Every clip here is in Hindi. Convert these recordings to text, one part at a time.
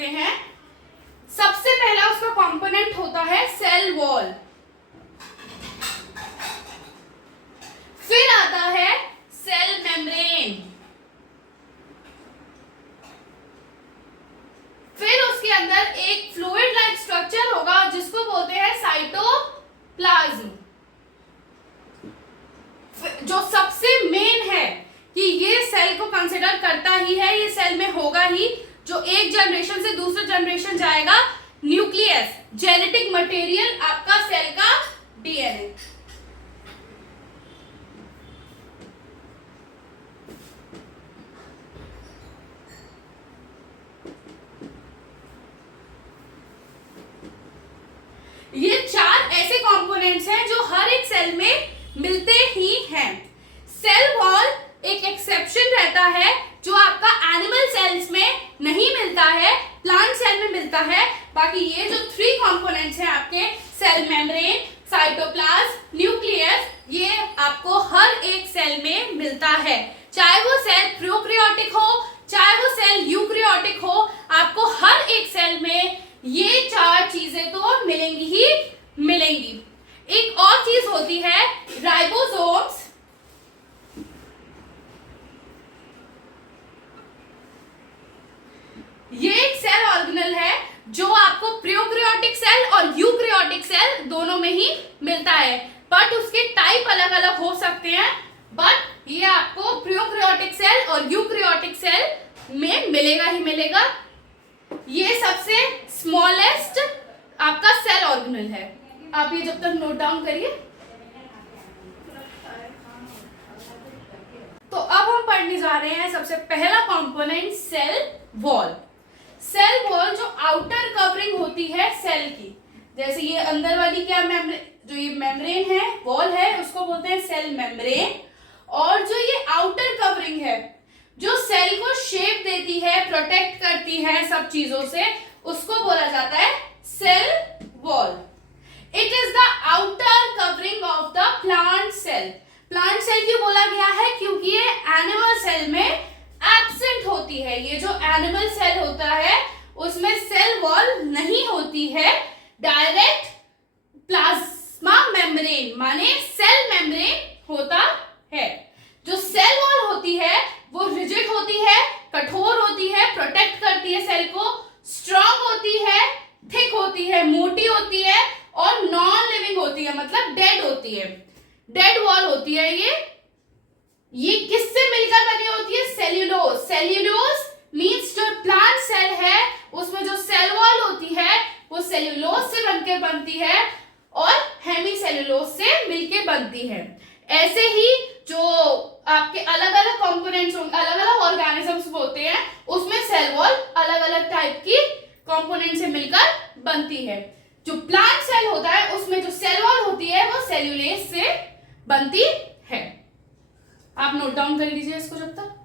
होते हैं, सबसे पहला उसका कंपोनेंट होता है सेल वॉल, फिर आता है सेल मेम्ब्रेन, फिर उसके अंदर एक फ्लूइड लाइक स्ट्रक्चर होगा जिसको बोलते हैं साइटोप्लाज्म। जो सबसे मेन है कि ये सेल को कंसिडर करता ही है, ये सेल में होगा ही, जो एक जनरेशन से दूसरे जनरेशन जाएगा, न्यूक्लियस, जेनेटिक मटेरियल, आपका सेल का डीएनए। ये चार ऐसे कंपोनेंट्स हैं जो हर एक सेल में मिलते ही हैं। सेल वॉल एक एक्सेप्शन रहता है जो आपका एनिमल सेल्स में नहीं मिलता है, प्लांट सेल में मिलता है। बाकी ये जो 3 कंपोनेंट्स हैं आपके, सेल मेम्ब्रेन, साइटोप्लाज्म, न्यूक्लियस, ये आपको हर एक सेल में मिलता है, चाहे वो सेल प्रोकैरियोटिक हो, चाहे वो सेल यूकैरियोटिक हो, आपको हर एक सेल में ये 4 चीजें तो मिलेंगी ही मिलेंगी। एक और चीज होती है राइबोसोम्स। ये एक सेल ऑर्गेनल है जो आपको प्रोकैरियोटिक सेल और यूकैरियोटिक सेल दोनों में ही मिलता है, बट उसके टाइप अलग अलग हो सकते हैं, बट ये आपको प्रोकैरियोटिक सेल और यूकैरियोटिक सेल में मिलेगा ही मिलेगा। ये सबसे स्मॉलेस्ट आपका सेल ऑर्गेनल है। आप ये जब तक नोट डाउन करिए। तो अब हम पढ़ने जा रहे हैं सबसे पहला component cell wall. Cell wall जो आउटर कवरिंग होती है सेल की, जैसे ये अंदर वाली क्या जो ये मेम्ब्रेन है, वॉल है, उसको बोलते हैं सेल मेम्ब्रेन। और जो ये आउटर कवरिंग है जो सेल को शेप देती है, प्रोटेक्ट करती है सब चीजों से, उसको बोला जाता है cell wall. It is the outer covering of the plant cell. Plant cell क्यों बोला गया है? क्योंकि ये एनिमल सेल में एब्सेंट होती है। ये जो एनिमल सेल होता है उसमें सेल वॉल नहीं होती है, डायरेक्ट प्लाज्मा मेम्ब्रेन माने सेल मेम्ब्रेन होता है। जो सेल वॉल होती है वो रिजिड होती है, कठोर होती है, प्रोटेक्ट करती है सेल को, स्ट्रॉन्ग होती है, थिक होती है, मोटी होती है और नॉन लिविंग होती है, मतलब डेड होती है, डेड वॉल होती है। ये किससे मिलकर बनी होती है? सेल्यूलोज। सेल्यूलोज मींस जो प्लांट सेल है उसमें जो सेल वॉल होती है वो सेल्यूलोज से बनकर बनती है और हेमीसेल्यूलोज से मिलकर बनती है। ऐसे ही जो आपके अलग अलग कंपोनेंट्स, अलग अलग ऑर्गेनिजम्स होते हैं, उसमें सेल वॉल अलग अलग टाइप की कंपोनेंट से मिलकर बनती है। जो प्लांट सेल होता है उसमें जो सेल वॉल होती है वो सेल्यूलोज से बनती है। आप नोट डाउन कर लीजिए इसको जब तक।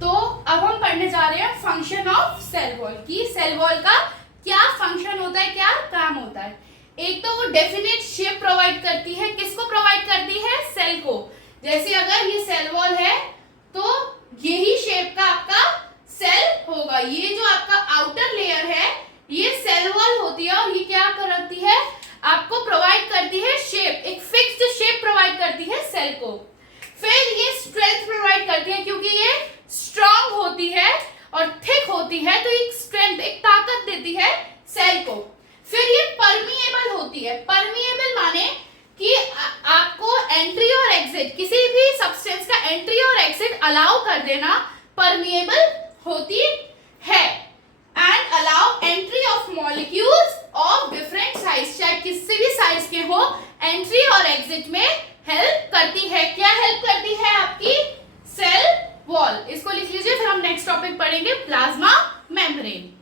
तो अब हम पढ़ने जा रहे हैं फंक्शन ऑफ सेल वॉल की। सेल वॉल का क्या फंक्शन होता है, क्या काम होता है? एक तो वो डेफिनेट शेप प्रोवाइड करती है। किसको प्रोवाइड करती है? सेल को। जैसे अगर ये सेल वॉल है तो यही शेप का आपका सेल होगा। ये जो आपका आउटर लेयर है ये सेल वॉल होती है और ये क्या करती है? आपको प्रोवाइड करती है शेप, एक फिक्स्ड शेप प्रोवाइड करती है सेल को। फिर ये स्ट्रेंथ प्रोवाइड करती है, क्योंकि ये स्ट्रांग होती है और थिक होती है तो एक स्ट्रेंथ, एक ताकत देती है सेल को। फिर ये परमिएबल होती है। परमिएबल माने कि आपको एंट्री और एग्जिट, किसी भी सब्सटेंस का एंट्री और एग्जिट अलाउ कर देना परमिएबल होती है। And allow entry of molecules of different size, चाहे किसी भी साइज के हो, एंट्री और एग्जिट में हेल्प करती है। क्या हेल्प करती है? आपकी सेल वॉल। इसको लिख लीजिए, फिर हम नेक्स्ट टॉपिक पढ़ेंगे plasma membrane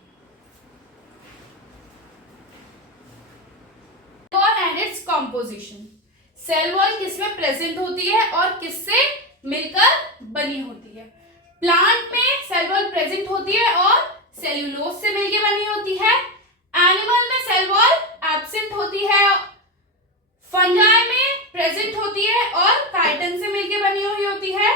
and its composition. Cell wall किसमें प्रेजेंट होती है और किससे मिलकर बनी होती है? प्लांट में सेल वॉल प्रेजेंट होती है और सेल्यूलोज से मिलकर बनी होती है। एनिमल में सेल वॉल एब्सेंट होती है, फंजाई में प्रेजेंट होती है और काइटिन से मिलकर बनी हुई होती है।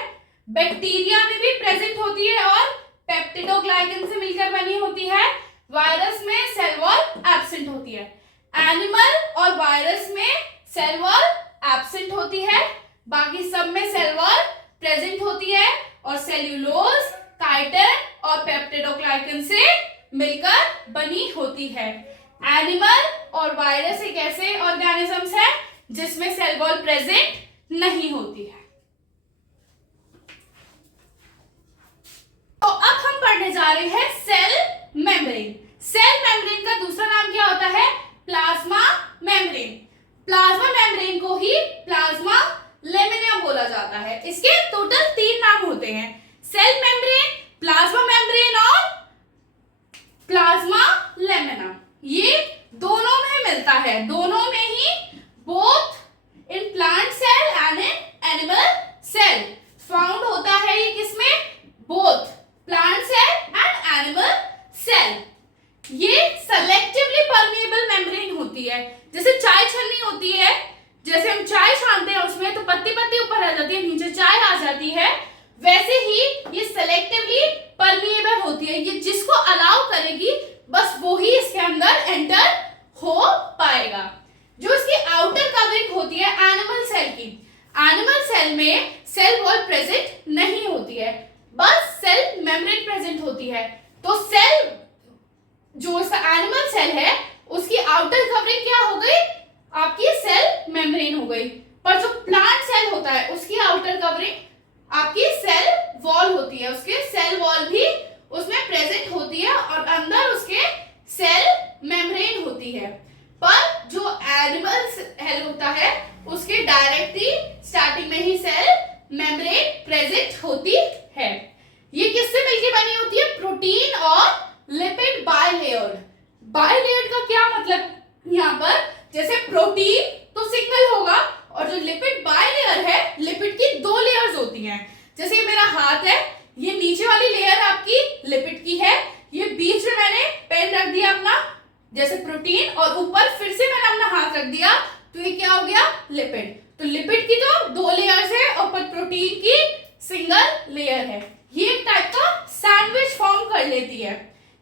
बैक्टीरिया में भी प्रेजेंट होती है और पेप्टिडोग्लाइकन से मिलकर बनी होती है। वायरस में सेल वॉल एब्सेंट होती है। एनिमल और वायरस में सेल वॉल एब्सेंट होती है, बाकी सब में सेल वॉल प्रेजेंट होती है और सेल्यूलोज, काइटिन और पेप्टिडोग्लाइकन से मिलकर बनी होती है। एनिमल और वायरस एक ऐसे ऑर्गेनिजम्स है जिसमें सेल वॉल प्रेजेंट नहीं होती है। तो अब हम पढ़ने जा रहे हैं सेल मेम्ब्रेन। सेल मेम्ब्रेन का दूसरा नाम क्या होता है? Plasma membrane. प्लाज्मा मेम्ब्रेन को ही प्लाज्मा लेमिना बोला जाता है। इसके टोटल 3 नाम होते हैं, सेल मेम्ब्रेन, प्लाज्मा मेम्ब्रेन और प्लाज्मा लेमिना। ये दोनों में मिलता है, दोनों में ही, both in plant cell and in animal cell found होता है। ये किसमें? Both plant cell and animal cell. ये सेलेक्टिवली परमिएबल मेम्ब्रेन होती है। जैसे चाय छन्नी होती है, जैसे हम चाय छानते हैं उसमें तो पत्ती पत्ती ऊपर आ जाती है, नीचे चाय आ जाती है, वैसे ही ये सेलेक्टिवली परमिएबल होती है। ये जिसको अलाउ करेगी बस वो ही इसके अंदर एंटर हो पाएगा। जो इसकी आउटर कवरिंग होती है एनिमल सेल की, एनिमल सेल में सेल वॉल प्रेजेंट नहीं होती है, बस सेल मेम्ब्रेन प्रेजेंट होती है। तो सेल जो एनिमल सेल है उसकी आउटर कवरिंग क्या हो गई? आपकी सेल मेम्ब्रेन हो गई। पर जो प्लांट सेल होता है उसकी आउटर कवरिंग आपकी सेल वॉल होती है, उसके सेल वॉल भी उसमें प्रेजेंट होती है और अंदर उसके सेल मेम्ब्रेन होती है। पर जो एनिमल सेल होता है उसके डायरेक्टली स्टार्टिंग में ही सेल मेम्ब्रेन प्रेजेंट होती है। ये किससे मिलकर बनी होती है? प्रोटीन और लिपिड बाइलेयर्ड। बाइलेयर्ड का क्या मतलब? यहाँ पर जैसे प्रोटीन तो सिंगल होगा और जो लिपिड बाइलेयर है, लिपिड की 2 लेयर्स होती हैं। जैसे ये मेरा हाथ है, ये नीचे वाली लेयर आपकी लिपिड की है, ये बीच में मैंने पेन रख दिया अपना जैसे प्रोटीन और ऊपर फिर से मैंने अपना हाथ रख दिया तो ये क्या हो गया? लिपिड। तो लिपिड की तो 2 लेयर्स है और प्रोटीन की सिंगल लेयर है। ये एक टाइप का सैंडविच फॉर्म कर लेती है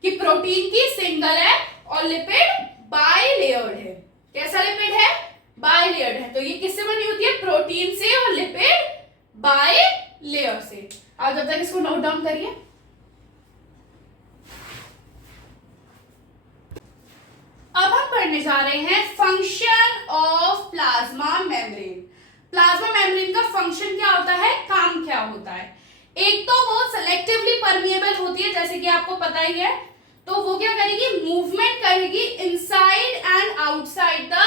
कि प्रोटीन की सिंगल है और लिपिड बाइलेयर्ड है। कैसा लिपिड है? बाइलेयर्ड है। तो ये किससे बनी होती है? प्रोटीन से और लिपिड बाइलेयर से। आप जब तक इसको नोट डाउन करिए। अब हम पढ़ने जा रहे हैं function of plasma membrane. Plasma membrane का फंक्शन क्या होता है, काम क्या होता है? एक तो वो सेलेक्टिवली परमिएबल होती है जैसे कि आपको पता ही है, तो वो क्या करेगी? मूवमेंट करेगी inside and outside the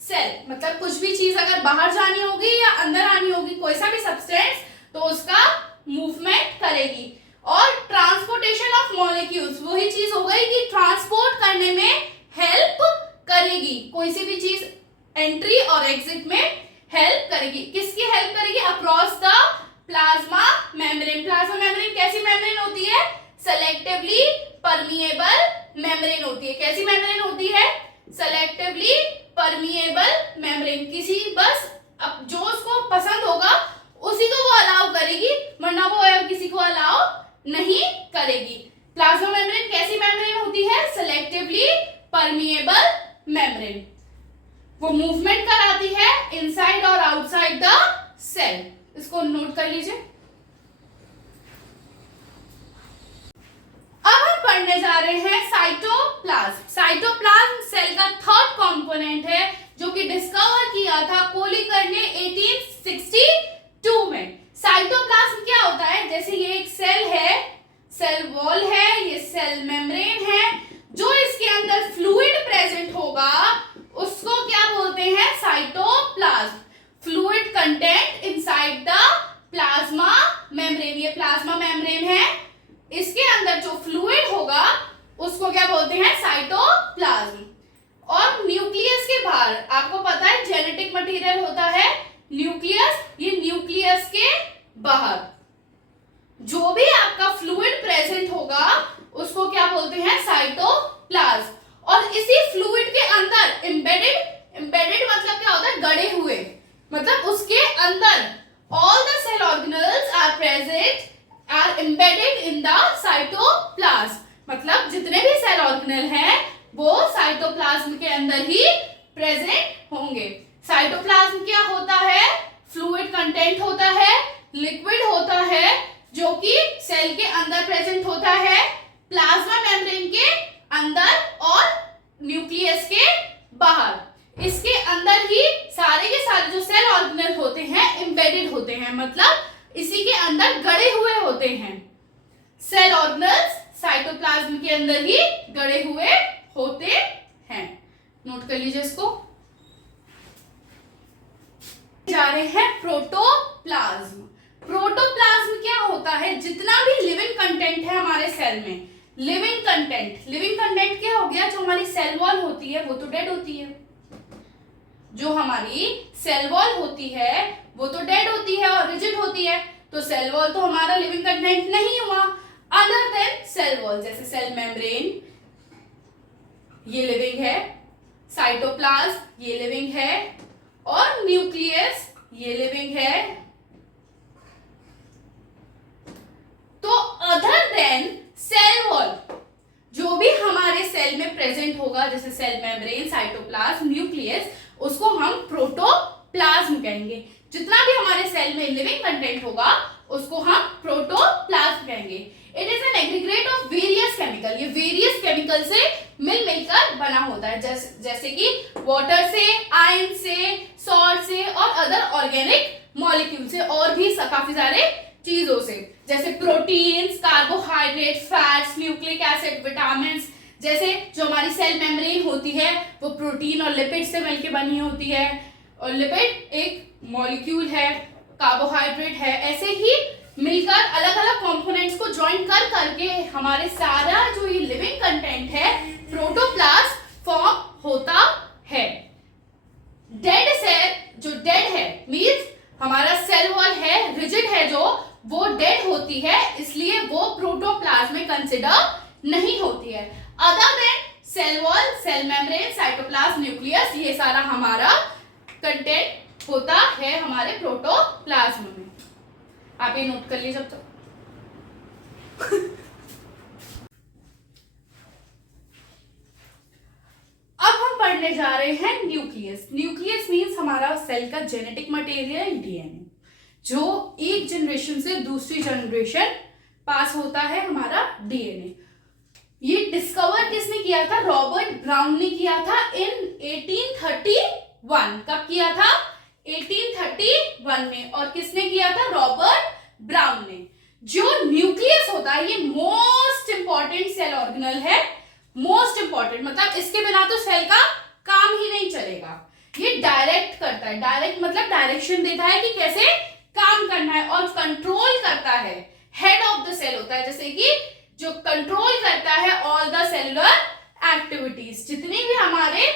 cell. मतलब कुछ भी चीज अगर बाहर जानी होगी या अंदर आनी होगी, कोई सा भी सब्सटेंस, तो उसका मूवमेंट करेगी। और ट्रांसपोर्टेशन ऑफ मॉलिक्यूल्स, वही चीज हो गई कि ट्रांसपोर्ट करने में हेल्प करेगी। कोई सी भी चीज एंट्री और एग्जिट में हेल्प करेगी। किसकी हेल्प करेगी? Across the plasma membrane. Plasma membrane कैसी मेम्ब्रेन होती है? सेलेक्टिवली परमिएबल मेम्ब्रेन होती है। कैसी मेम्ब्रेन होती है? Selectively permeable membrane. किसी बस अब जो उसको पसंद होगा उसी को वो अलाउ करेगी, वरना वो और किसी को अलाउ नहीं करेगी। प्लाज्मा मेम्ब्रेन कैसी मेम्ब्रेन होती है? Selectively permeable membrane. वो मूवमेंट कराती है इनसाइड और आउटसाइड द सेल। इसको नोट कर लीजिए। अब हम पढ़ने जा रहे हैं साइटोप्लाज्म। साइटोप्लाज्म सेल का 3rd कंपोनेंट है जो कि डिस्कवर किया था कोलिकर ने 1862 में। साइटोप्लाज्म क्या होता है? जैसे ये एक सेल है, सेल वॉल है, ये सेल मेम्ब्रेन है, जो इसके अंदर फ्लूइड प्रेजेंट होगा उसको क्या बोलते हैं? Cytoplasm. Fluid content inside the plasma membrane. ये प्लाज्मा मेम्ब्रेन है, इसके अंदर जो फ्लूइड होगा उसको क्या बोलते हैं? साइटोप्लाज्म। और न्यूक्लियस के बाहर आपको पता है जेनेटिक मटेरियल होता है न्यूक्लियस, ये न्यूक्लियस के बाहर जो भी आपका फ्लूइड प्रेजेंट होगा उसको क्या बोलते हैं? साइटोप्लाज्म। और इसी फ्लूइड के अंदर एम्बेडेड मतलब क्या होता है? गड़े हुए, मतलब उसके अंदर all the cell organelles are present are embedded in the cytoplasm, मतलब जितने भी सेल ऑर्गेनेल हैं वो साइटोप्लाज्म के अंदर ही प्रेजेंट होंगे। साइटोप्लाज्म क्या होता है? फ्लूइड कंटेंट होता है, लिक्विड होता है जो कि सेल के अंदर प्रेजेंट होता है, प्लाज्मा मेम्ब्रेन के अंदर और न्यूक्लियस के बाहर। इसके अंदर ही सारे के सारे जो सेल ऑर्गेनेल होते हैं एम्बेडेड होते हैं, मतलब इसी के अंदर गड़े हुए होते हैं। सेल ऑर्गेनेल्स साइटोप्लाज्म के अंदर ही गड़े हुए होते हैं। नोट कर लीजिए इसको। जा रहे हैं प्रोटोप्लाज्म। प्रोटोप्लाज्म क्या होता है? जितना भी लिविंग कंटेंट है हमारे सेल में, लिविंग कंटेंट क्या हो गया? जो हमारी सेल वॉल होती है वो तो डेड होती है, जो हमारी सेल वॉल होती है वो तो डेड होती है और रिजिड होती है, तो सेल वॉल तो हमारा लिविंग कंटेंट नहीं हुआ। अदर देन सेल वॉल, जैसे सेल मेम्ब्रेन ये लिविंग है, साइटोप्लाज्म ये लिविंग है और न्यूक्लियस ये लिविंग है। तो अदर देन सेल वॉल जो भी हमारे सेल में प्रेजेंट होगा, जैसे सेल मेम्ब्रेन, साइटोप्लाज्म, न्यूक्लियस, उसको हम प्रोटोप्लाज्म कहेंगे। जितना भी हमारे सेल में लिविंग कंटेंट होगा उसको हम प्रोटोप्लाज्म कहेंगे। It is an aggregate of various chemical, ये वेरियस केमिकल से मिलकर बना होता है, जैसे कि वाटर से, आयन से, सॉल्ट से और अदर ऑर्गेनिक मॉलिक्यूल से और भी काफी सारे चीजों से, जैसे proteins, carbohydrate, fats, nucleic acid, vitamins. जैसे जो हमारी सेल मेम्ब्रेन होती है वो प्रोटीन और लिपिड से मिलकर बनी होती है, और लिपिड एक मॉलिक्यूल है, कार्बोहाइड्रेट है। ऐसे ही मिलकर अलग अलग कंपोनेंट्स को ज्वाइन करके हमारे सारा जो ये लिविंग कंटेंट है प्रोटोप्लाज्म फॉर्म होता है। डेड सेल जो डेड है मींस हमारा सेल वॉल है, रिजिड है, जो वो डेड होती है, इसलिए वो प्रोटोप्लाज्म में कंसिडर नहीं होती है। Other than cell wall, cell membrane, cytoplasm, nucleus, ये सारा हमारा कंटेंट होता है हमारे प्रोटोप्लाज्म में। आप ये नोट कर लीजिए जब तक। अब हम पढ़ने जा रहे हैं न्यूक्लियस। न्यूक्लियस मींस हमारा सेल का जेनेटिक मटेरियल, डीएनए, जो एक जनरेशन से दूसरी जनरेशन पास होता है हमारा डीएनए। ये डिस्कवर किसने किया था? रॉबर्ट ब्राउन ने किया था इन 1831। कब किया था? 1831 में। और किसने किया था? रॉबर्ट ब्राउन ने। जो न्यूक्लियस होता है ये मोस्ट इंपॉर्टेंट सेल ऑर्गेनल है, मोस्ट इंपॉर्टेंट, मतलब इसके बिना तो सेल का काम ही नहीं चलेगा। ये डायरेक्ट करता है, डायरेक्ट मतलब डायरेक्शन देता है कि कैसे काम करना है, और कंट्रोल करता है, हेड ऑफ द सेल होता है, जैसे कि जो कंट्रोल करता है ऑल द सेलुलर एक्टिविटीज। जितनी भी हमारे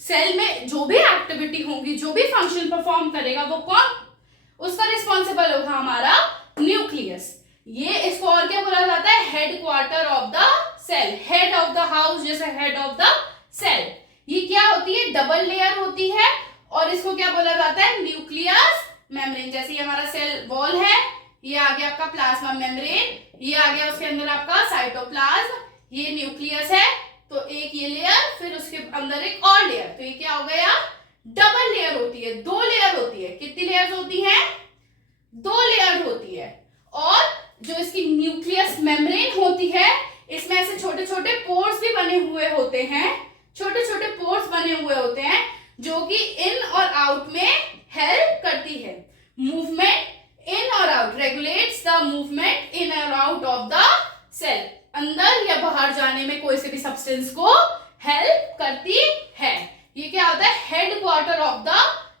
सेल में जो भी एक्टिविटी होंगी, जो भी फंक्शन परफॉर्म करेगा, वो कौन उसका रिस्पॉन्सिबल होगा? हमारा न्यूक्लियस। ये इसको और क्या बोला जाता है? Headquarter of the cell, head of the house, जैसे हेड ऑफ द सेल। ये क्या होती है? डबल लेयर होती है, और इसको क्या बोला जाता है? Nucleus membrane. जैसे ये हमारा सेल वॉल है, ये आ गया आपका प्लाज्मा मेम्ब्रेन, ये आ गया उसके अंदर आपका साइटोप्लाज्म, ये न्यूक्लियस है, तो एक ये लेयर, फिर उसके अंदर एक और लेयर, तो ये क्या हो गया? डबल लेयर होती है, दो लेयर होती है। कितनी लेयर्स होती हैं? दो लेयर होती है। और जो इसकी न्यूक्लियस मेम्ब्रेन होती है, इसमें ऐसे छोटे छोटे पोर्स भी बने हुए होते हैं, छोटे छोटे पोर्स बने हुए होते हैं, जो कि इन और आउट में हेल्प करती है। मूवमेंट इन और out, regulates the movement in और आउट ऑफ द सेल। अंदर या बाहर जाने में कोई से भी सब्सटेंस को हेल्प करती है। ये क्या होता है? Headquarter of the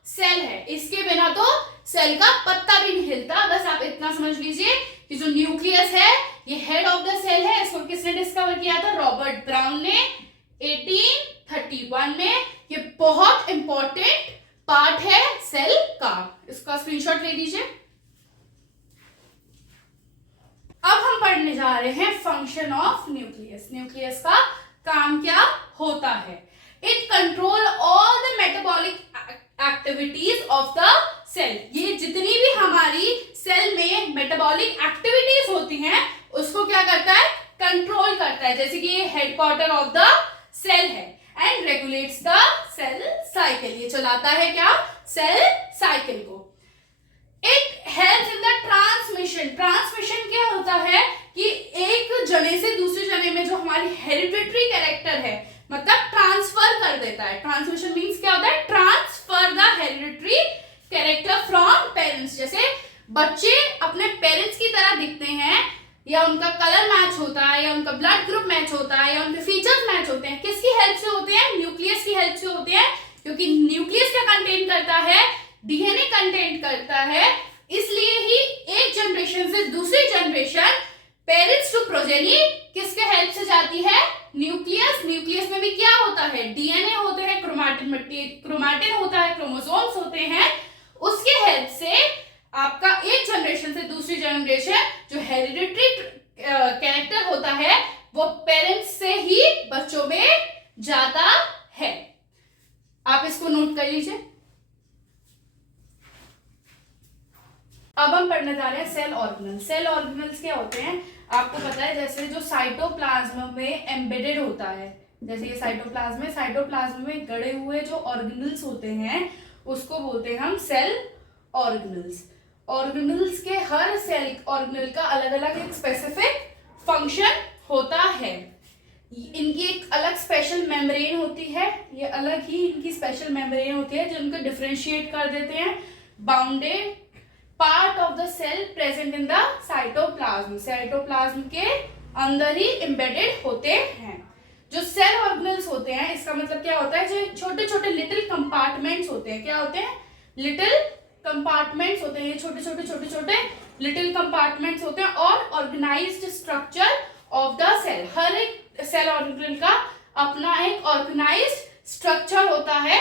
cell है। इसके बिना तो सेल का पत्ता भी नहीं हिलता। बस आप इतना समझ लीजिए कि जो न्यूक्लियस है ये हेड ऑफ द सेल है। इसको किसने डिस्कवर किया था? रॉबर्ट ब्राउन ने 1831 में। ये बहुत इंपॉर्टेंट पार्ट है सेल का, इसका स्क्रीनशॉट ले लीजिए। अब हम पढ़ने जा रहे हैं फंक्शन ऑफ न्यूक्लियस। न्यूक्लियस का काम क्या होता है? It control all the metabolic activities of the cell. ये जितनी भी हमारी सेल में मेटाबॉलिक एक्टिविटीज होती हैं उसको क्या करता है, कंट्रोल करता है। जैसे कि ये हेडक्वार्टर ऑफ द सेल है and regulates the cell cycle, ये चलाता है क्या, सेल साइकिल को। It helps in the transmission. Transmission क्या होता है कि एक जने से दूसरे जने में जो हमारी हेरिडिटरी कैरेक्टर है मतलब ट्रांसफर कर देता है। ट्रांसमिशन मीन्स क्या होता है, transfer the hereditary character from parents. जैसे बच्चे अपने पेरेंट्स की तरह दिखते हैं या उनका कलर मैच होता है या उनका ब्लड ग्रुप मैच होता है या उनके फीचर्स मैच होते हैं, किसकी हेल्प से होते हैं, न्यूक्लियस की हेल्प से होते हैं। क्योंकि न्यूक्लियस क्या कंटेन करता है, डीएनए कंटेन करता है, इसलिए ही एक जनरेशन से दूसरी जनरेशन पेरेंट्स टू प्रोजेनी किसके हेल्प से जाती है, न्यूक्लियस। न्यूक्लियस में भी क्या होता है, डीएनए होते हैं, क्रोमैटिन होता है, क्रोमोसोम्स होते हैं, उसके हेल्प से आपका एक जनरेशन से दूसरी जनरेशन जो हेरिडिटरी कैरेक्टर होता है वो पेरेंट्स से ही बच्चों में जाता है। आप इसको नोट कर लीजिए। अब हम पढ़ने जा रहे हैं सेल ऑर्गेनल्स। सेल ऑर्गेनल्स क्या होते हैं आपको पता है, जैसे जो साइटोप्लाज्म में एम्बेडेड होता है, जैसे ये साइटोप्लाज्म में गड़े हुए जो ऑर्गेनल्स होते हैं उसको बोलते हैं हम सेल ऑर्गेनल्स। ऑर्गेनल्स के हर सेल ऑर्गेनल का अलग अलग एक स्पेसिफिक फंक्शन होता है। इनकी एक अलग स्पेशल मेम्ब्रेन होती है, ये अलग ही इनकी स्पेशल मेम्ब्रेन होती है जो इनको डिफरेंशिएट कर देते हैं। Bounded part of the cell present in the cytoplasm, cytoplasm के अंदर ही एम्बेडेड होते हैं। जो सेल ऑर्गेनल्स होते हैं इसका मतलब क्या होता है, जो छोटे छोटे लिटिल कंपार्टमेंट्स होते हैं, क्या होते हैं, लिटिल कंपार्टमेंट्स होते हैं, ये छोटे छोटे लिटिल कंपार्टमेंट्स होते हैं और organized structure of the cell. हर एक सेल ऑर्गेनल का अपना एक ऑर्गेनाइज्ड स्ट्रक्चर होता है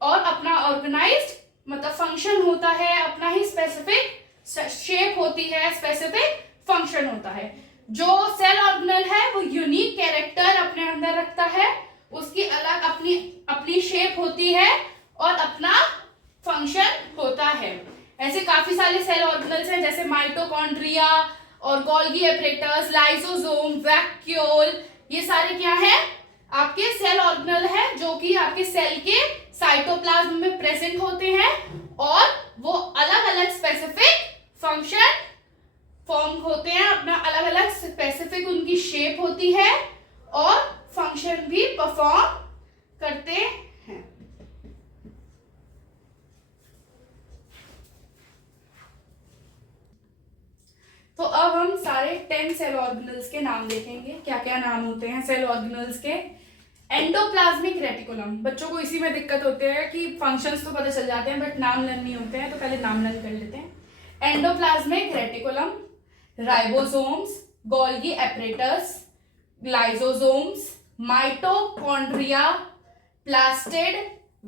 और अपना ऑर्गेनाइज्ड मतलब फंक्शन होता है, अपना ही स्पेसिफिक शेप होती है, स्पेसिफिक फंक्शन होता है। जो सेल ऑर्गेनल है वो यूनिक कैरेक्टर अपने अंदर रखता है, उसकी अलग अपनी शेप होती है और अपना फंक्शन होता है। ऐसे काफी सारे सेल ऑर्गेनल्स हैं जैसे माइटोकॉन्ड्रिया और गोल्गी एपरेटस, लाइसोसोम, वैक्यूल, ये सारे क्या है आपके सेल ऑर्गेनल है जो कि आपके सेल के साइटोप्लाज्म में प्रेजेंट होते हैं और वो अलग अलग स्पेसिफिक फंक्शन फॉर्म होते हैं, अपना अलग अलग स्पेसिफिक उनकी शेप होती है और फंक्शन भी परफॉर्म करते हैं। तो अब हम सारे 10 सेल ऑर्गेनल्स के नाम देखेंगे, क्या क्या नाम होते हैं सेल ऑर्गेनल्स के। एंडोप्लाज्मिक रेटिकुलम, बच्चों को इसी में दिक्कत होती है कि फंक्शंस तो पता चल जाते हैं बट नाम लर्न नहीं होते हैं, तो पहले नाम लर्न कर लेते हैं। Endoplasmic reticulum, ribosomes, Golgi apparatus, lysosomes, mitochondria, plastid,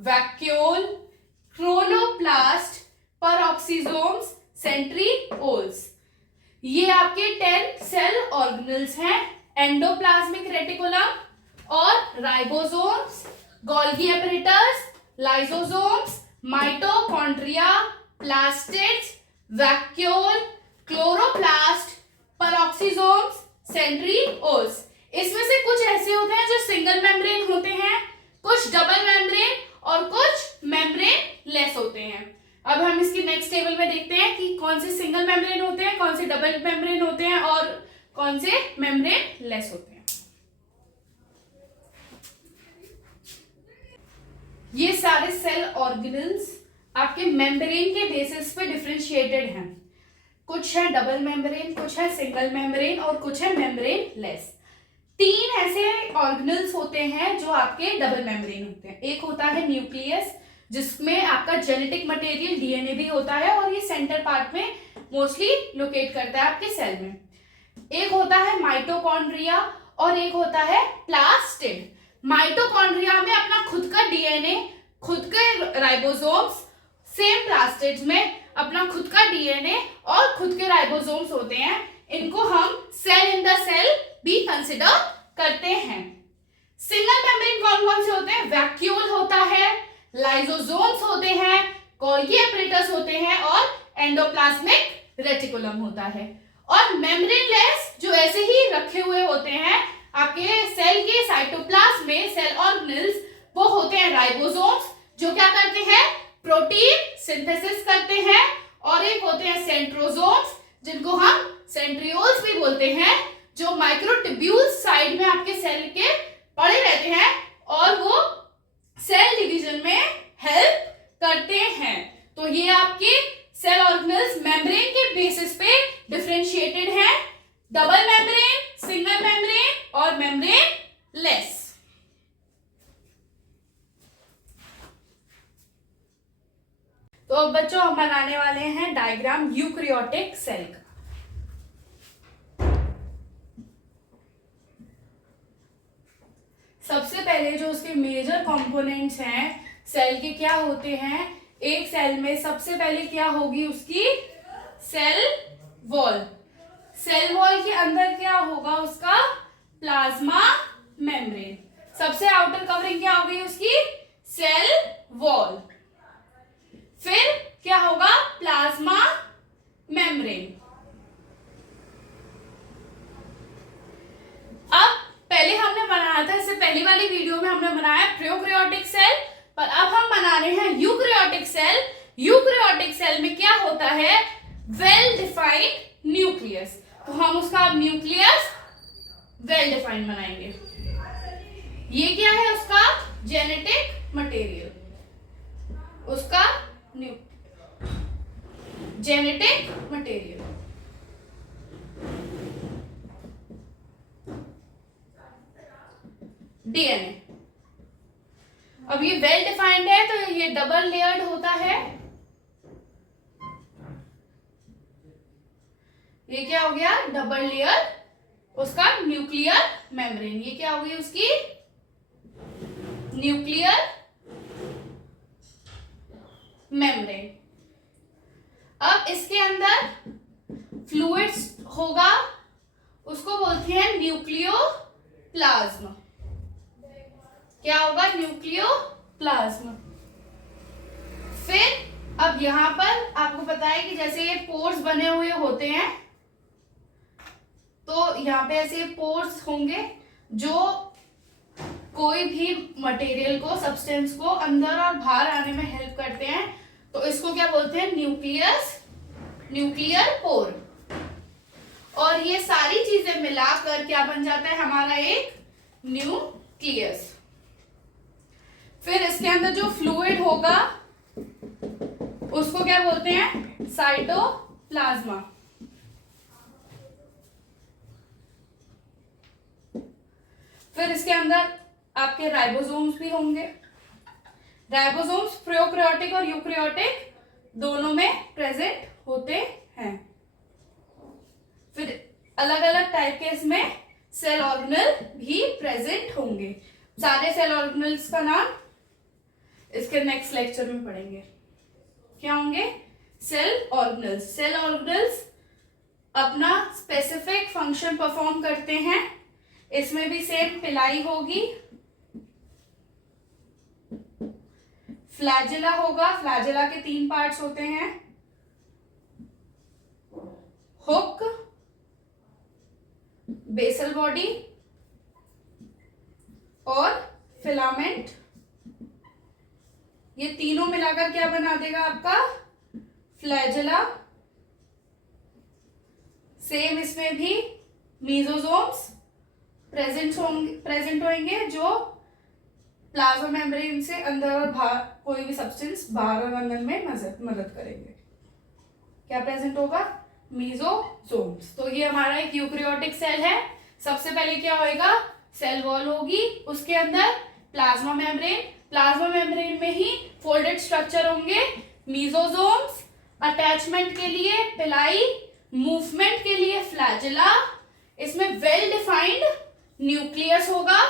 vacuole, chloroplast, peroxisomes, centrioles. ये आपके 10 सेल ऑर्गेनल्स हैं। एंडोप्लाज्मिक रेटिकुलम और ribosomes, Golgi apparatus, lysosomes, mitochondria, plastids, vacuole, chloroplast, peroxisomes, centrioles. इसमें से कुछ ऐसे होते हैं जो सिंगल मेम्ब्रेन होते हैं, कुछ डबल मेम्ब्रेन और कुछ मेम्ब्रेन लेस होते हैं। अब हम इसकी नेक्स्ट टेबल में देखते हैं कि कौन से सिंगल मेम्ब्रेन होते हैं, कौन से डबल मेम्ब्रेन होते हैं और कौन से मेम्ब्रेन लेस होते हैं। ये सारे सेल ऑर्गेनल्स आपके मेम्ब्रेन के बेसिस पे डिफरेंशिएटेड हैं। कुछ है डबल मेम्ब्रेन, कुछ है सिंगल मेम्ब्रेन और कुछ है मेम्ब्रेन लेस। 3 ऐसे ऑर्गेनल्स होते हैं जो आपके डबल मेम्ब्रेन होते हैं। एक होता है न्यूक्लियस जिसमें आपका जेनेटिक मटेरियल डीएनए भी होता है और ये सेंटर पार्ट में मोस्टली लोकेट करता है आपके सेल में। एक होता है माइटोकॉन्ड्रिया और एक होता है प्लास्टिड। माइटोकॉन्ड्रिया में अपना खुद का डीएनए, खुद के राइबोसोम्स, सेम प्लास्टिड्स में अपना खुद का डीएनए और खुद के राइबोसोम्स होते हैं। इनको हम सेल इन द सेल भी कंसिडर करते हैं। सिंगल मेम्ब्रेन कौन कौन से होते हैं, वैक्यूल होता है, लाइसोसोम्स होते हैं, गोल्गी एपरेटस होते हैं और एंडोप्लाज्मिक रेटिकुलम होता है। और मेम्ब्रेनलेस जो ऐसे ही रखे हुए होते हैं आपके सेल के साइटोप्लाज्म में, सेल ऑर्गेनेल्स, वो होते हैं राइबोसोम्स, जो क्या करते हैं, प्रोटीन सिंथेसिस करते हैं। और एक होते हैं सेंट्रोसोम्स, जिनको हम सेंट्रियोल्स भी बोलते हैं, जो माइक्रोट्यूब्यूल्स साइड में आपके सेल के पड़े रहते हैं और वो सेल डिवीजन में हेल्प करते हैं। तो ये आपके सेल ऑर्गेनेल्स मेम्ब्रेन के बेसिस पे डिफरेंशिएटेड हैं, डबल मेम्ब्रेन, सिंगल मेम्ब्रेन और मेम्ब्रेन लेस। तो अब बच्चों हम बनाने वाले हैं डायग्राम यूकैरियोटिक सेल का। सबसे पहले जो उसके मेजर कंपोनेंट्स हैं सेल के क्या होते हैं, एक सेल में सबसे पहले क्या होगी उसकी सेल वॉल। सेल वॉल के अंदर क्या होगा उसका प्लाज्मा मेम्ब्रेन। सबसे आउटर कवरिंग क्या हो गई उसकी सेल वॉल। फिर क्या होगा प्लाज्मा मेम्ब्रेन। अब पहले हमने बनाया था, इससे पहली वाली वीडियो में हमने बनाया प्रोकैरियोटिक सेल, पर अब हम बना रहे हैं यूकैरियोटिक सेल। यूकैरियोटिक सेल में क्या होता है, वेल डिफाइंड न्यूक्लियस। तो हम उसका अब न्यूक्लियस वेल डिफाइंड बनाएंगे। ये क्या है उसका जेनेटिक मटेरियल, उसका जेनेटिक मटेरियल। डीएनए। अब ये वेल डिफाइंड है तो ये डबल लेयर्ड होता है। ये क्या हो गया डबल लेयर उसका न्यूक्लियर मेम्ब्रेन। ये क्या हो गई उसकी न्यूक्लियर मेम्ब्रेन। अब इसके अंदर फ्लूइड्स होगा, उसको बोलते हैं न्यूक्लियोप्लाज्म। क्या होगा न्यूक्लियोप्लाज्म। फिर अब यहां पर आपको पता है कि जैसे ये पोर्स बने हुए होते हैं, तो यहाँ पे ऐसे पोर्स होंगे जो कोई भी मटेरियल को, सब्सटेंस को अंदर और बाहर आने में हेल्प करते हैं। तो इसको क्या बोलते हैं न्यूक्लियर पोर। और ये सारी चीजें मिलाकर क्या बन जाता है हमारा एक न्यूक्लियस। फिर इसके अंदर जो फ्लूइड होगा उसको क्या बोलते हैं साइटोप्लाज्मा। फिर इसके अंदर आपके राइबोसोम्स भी होंगे। राइबोसोम्स प्रोकैरियोटिक और यूकैरियोटिक दोनों में प्रेजेंट होते हैं। फिर अलग अलग टाइप के इसमें सेल ऑर्गेनेल भी प्रेजेंट होंगे। सारे सेल ऑर्गेनेल्स का नाम इसके नेक्स्ट लेक्चर में पढ़ेंगे। क्या होंगे सेल ऑर्गेनेल्स। सेल ऑर्गेनेल्स अपना स्पेसिफिक फंक्शन परफॉर्म करते हैं। इसमें भी सेम पिलाई होगी, फ्लैजेला होगा। फ्लैजेला के 3 पार्ट्स होते हैं, हुक, बेसल बॉडी और फिलामेंट। ये तीनों मिलाकर क्या बना देगा आपका फ्लैजेला। सेम इसमें भी मीजोसोम्स प्रेजेंट होंगे जो प्लाज्मा मेम्ब्रेन से अंदर और बाहर कोई भी सब्सटेंस बाहर और अंदर में मदद करेंगे। क्या प्रेजेंट होगा मीजोसोम्स। तो ये हमारा एक यूकैरियोटिक सेल है। सबसे पहले क्या होएगा सेल वॉल होगी, उसके अंदर प्लाज्मा मेम्ब्रेन। प्लाज्मा मेम्ब्रेन में ही फोल्डेड स्ट्रक्चर होंगे, मीजोसोम्स, अटैचमेंट के लिए पिलाई, मूवमेंट के लिए फ्लैजेला। इसमें वेल डिफाइंड न्यूक्लियस होगा,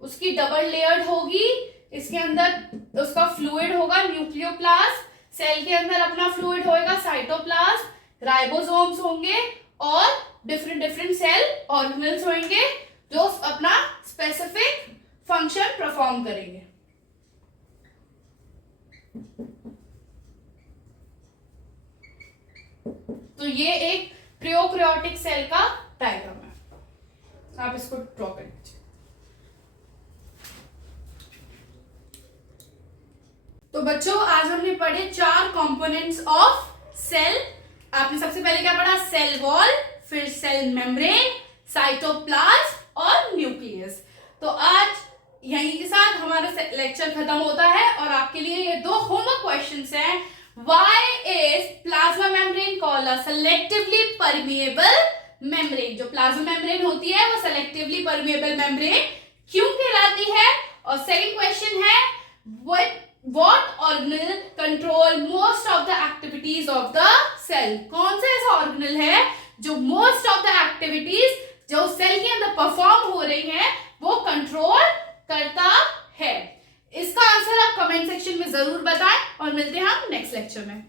उसकी डबल लेयर्ड होगी। इसके अंदर उसका फ्लूइड होगा न्यूक्लियोप्लाज्म। सेल के अंदर अपना फ्लूइड होएगा साइटोप्लाज्म। राइबोसोम्स होंगे और डिफरेंट सेल ऑर्गेनेल्स होंगे जो अपना स्पेसिफिक फंक्शन परफॉर्म करेंगे। तो ये एक प्रोकैरियोटिक सेल का डायग्राम है, आप इसको ड्रॉ कर लीजिए। तो बच्चों आज हमने पढ़े 4 कंपोनेंट्स ऑफ सेल। आपने सबसे पहले क्या पढ़ा? सेल वॉल, फिर सेल मेम्ब्रेन, साइटोप्लाज्म और न्यूक्लियस। तो आज यहीं के साथ हमारा लेक्चर खत्म होता है और आपके लिए ये 2 होमवर्क क्वेश्चंस हैं। Why is plasma membrane called a selectively permeable membrane? जो प्लाज्मा मेम्ब्रेन होती है वो सेलेक्टिवली परमिएबल मेम्ब्रेन क्यों कहलाती है? और सेकंड क्वेश्चन है what organelle control most of the activities of the cell? कौन सा ऐसा ऑर्गेनल है जो most of the activities जो सेल के अंदर परफॉर्म हो रही है वो कंट्रोल करता है? इसका आंसर आप कमेंट सेक्शन में जरूर बताएं और मिलते हैं हम नेक्स्ट लेक्चर में।